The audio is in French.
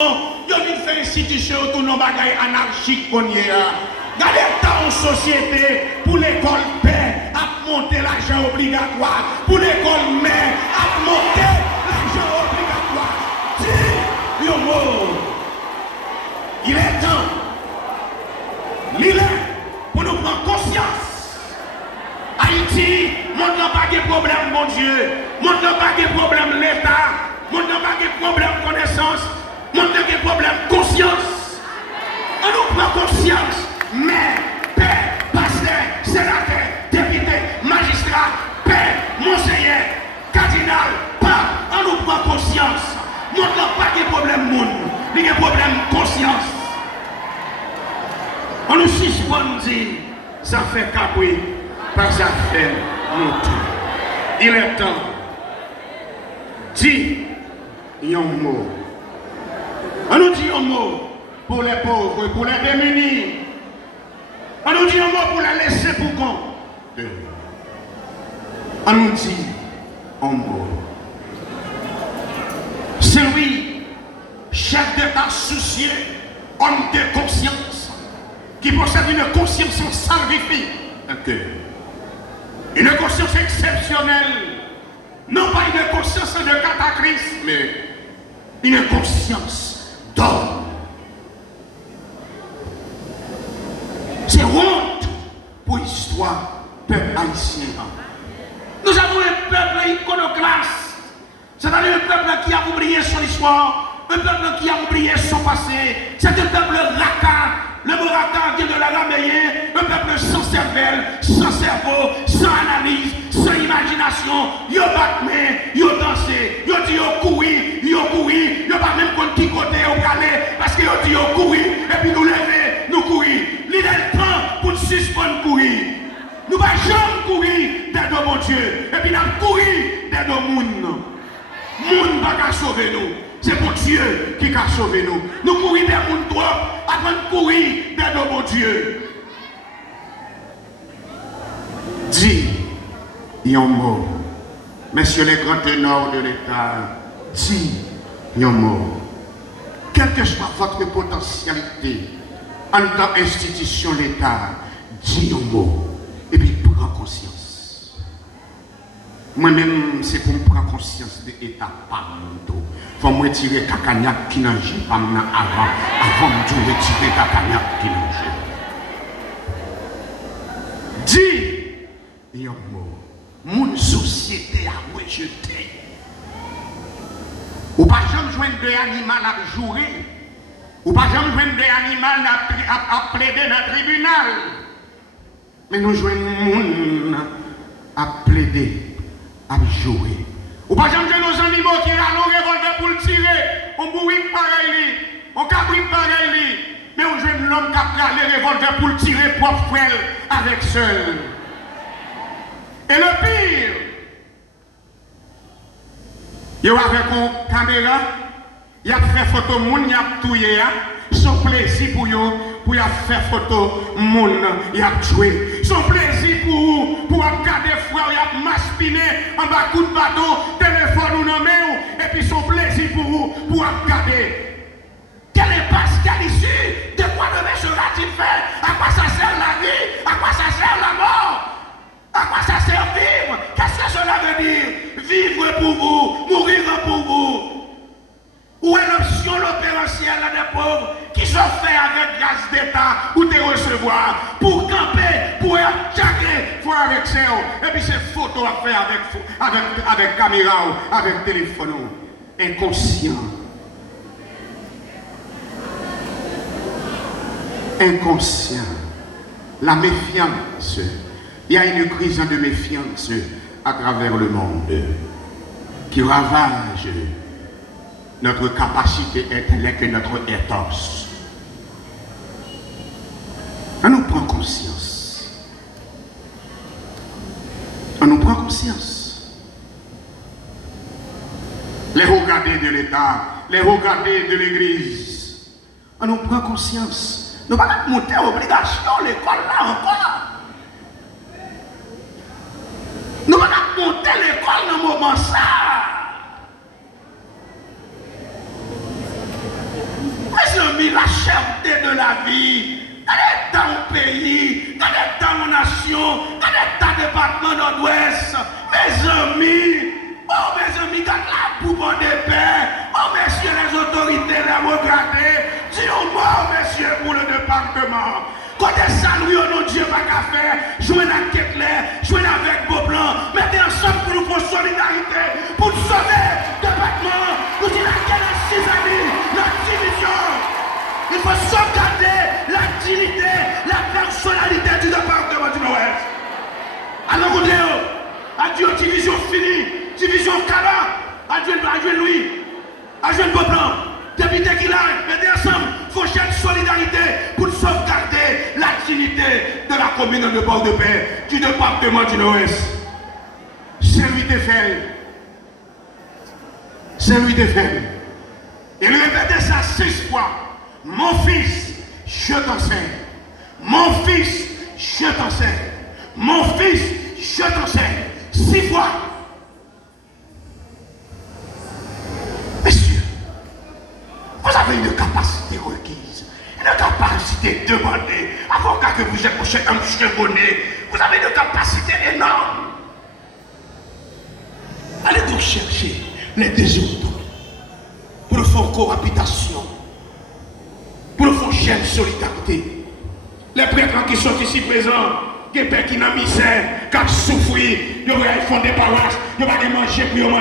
Yo vient faire institution tout nos bagailles anarchiques qu'on y a. Regardez tant en société pour l'école paix à monter l'argent obligatoire, pour l'école mère à monter l'argent obligatoire. Dis yo mot. Il est temps. Il est pour nous prendre conscience. Haïti, monde n'a pas de problème, mon Dieu. Monde n'a pas de problème l'État. Monde n'a pas de problème connaissance. Monde n'a pas de problème conscience. On nous prend conscience. Mais, père, pasteur, sénateur, député, magistrat, père, monseigneur, cardinal, pape, on nous prend conscience. Monde n'a pas de problème, monde. Il y a problème conscience. On nous suspend dire, ça fait capri, pas ça fait monter. Il est temps. Dis un mot. On nous dit un mot pour les pauvres et pour les démunis. On nous dit un mot pour les laisser pour compte. On nous dit un mot. C'est lui, chef d'État soucieux, homme de conscience, qui possède une conscience salvifique. Une conscience exceptionnelle. Non pas une conscience de cataclysme, mais une conscience d'homme. C'est honte pour l'histoire peuple haïtien. Nous avons un peuple iconoclaste, c'est-à-dire un peuple qui a oublié son histoire, un peuple qui a oublié son passé. C'est un peuple racard. Le mot racard vient de l'araméen, un peuple sans cervelle, sans cerveau, sans analyse, sans imagination. Yo batme, yo dansé, yo dit yo courir, yo pas même contre qui côté au calé, parce que yo dit yo courir, et puis nous lever, nous courir. L'idée le temps pour nous suspendre courir. Nous ne pouvons jamais courir d'aide au bon Dieu, et puis nous courir d'aide au monde. Le monde ne va pas sauver nous. C'est pour Dieu qui a sauvé nous. Nous courons des gens trop avant de courir vers nos bon Dieu. Dis un mot. Messieurs les grands ténors de l'État, dis un mot. Quelle que soit votre potentialité en tant qu'institution de l'État, dis un mot. Et puis prends conscience. Moi-même, c'est pour me prendre conscience de l'État par mon dos. Il faut me retirer Kakagnac qui n'a pas avant de retirer Kakagnac qui n'a pas. Dis un mot. Mon société a rejeté. Ou pas jamais joindre des animaux à jouer. Ou pas jamais joindre des animaux à plaider dans le tribunal. Mais nous joignons monde à plaider, à jouer. Ou pas jamais nos animaux qui ont un revolver pour le tirer, on bourrique pareil, on cabrique pareil, mais on joue l'homme qui a les revolver pour le tirer propre frère avec seul. Et le pire, il y a avec une caméra, il y a fait photo moun, il y a touillé, son plaisir pour faire photo moun, il y a joué. Son plaisir pour regarder frère, il y a maspiné en bas coup de bateau, téléphone ou non et puis son plaisir pour regarder. Quelle est quelle issue? De quoi demain sera-t-il fait? À quoi ça sert la vie? À quoi ça sert la mort? À quoi ça sert vivre? Qu'est-ce que cela veut dire? Vivre pour vous, mourir pour vous. Où est l'option l'opérationnelle des pauvres qui sont faits avec grâce d'État ou de recevoir pour camper, pour chacun faut avec ça et puis ces photos à faire avec caméra ou avec téléphone. Inconscient. Inconscient. La méfiance. Il y a une crise de méfiance à travers le monde qui ravage notre capacité intellectuelle et notre ethos. On nous prend conscience. On nous prend conscience. Les regardés de l'État, les regardés de l'Église, on nous prend conscience. Nous ne pouvons pas monter à obligation l'école là encore. Nous ne pouvons pas monter l'école dans le moment ça. amis, la cherté de la vie. Dans mon pays, dans mon nation, dans le département nord-ouest, mes amis, oh mes amis, quand la pouvoir de paix, oh messieurs les autorités, les regardez, dis-moi messieurs pour le département. Côté salut, non Dieu pas qu'à faire, jouer dans Ketler, jouer avec Beaublanc, mettez ensemble pour nous faire solidarité, pour sauver le département, nous disons à 6 amis, notre division. Il faut sauvegarder la dignité, la personnalité du département du Nord-Ouest. Alors, adieu, division finie, division Kala, adieu Louis, adieu Beaublanc, député qui l'a, mettez ensemble, il faut chercher solidarité pour sauvegarder la dignité de la commune de Port-de-Paix, du département du Nord-Ouest. C'est lui de faire. C'est lui de faire. Il répétait ça 6 fois. Mon fils, je t'enseigne. Mon fils, je t'enseigne. Mon fils, je t'enseigne. 6 fois. Messieurs, vous avez une capacité requise, une capacité demandée. Avocat que vous êtes couché comme chevronné, vous avez une capacité énorme. Allez donc chercher les désordres pour faire cohabitation. Pour le faire chaîne solidarité. Les prêtres qui sont ici présents, des pères qui n'ont misère, qui ont souffert, ils vont font des paroisses, ils vont manger pour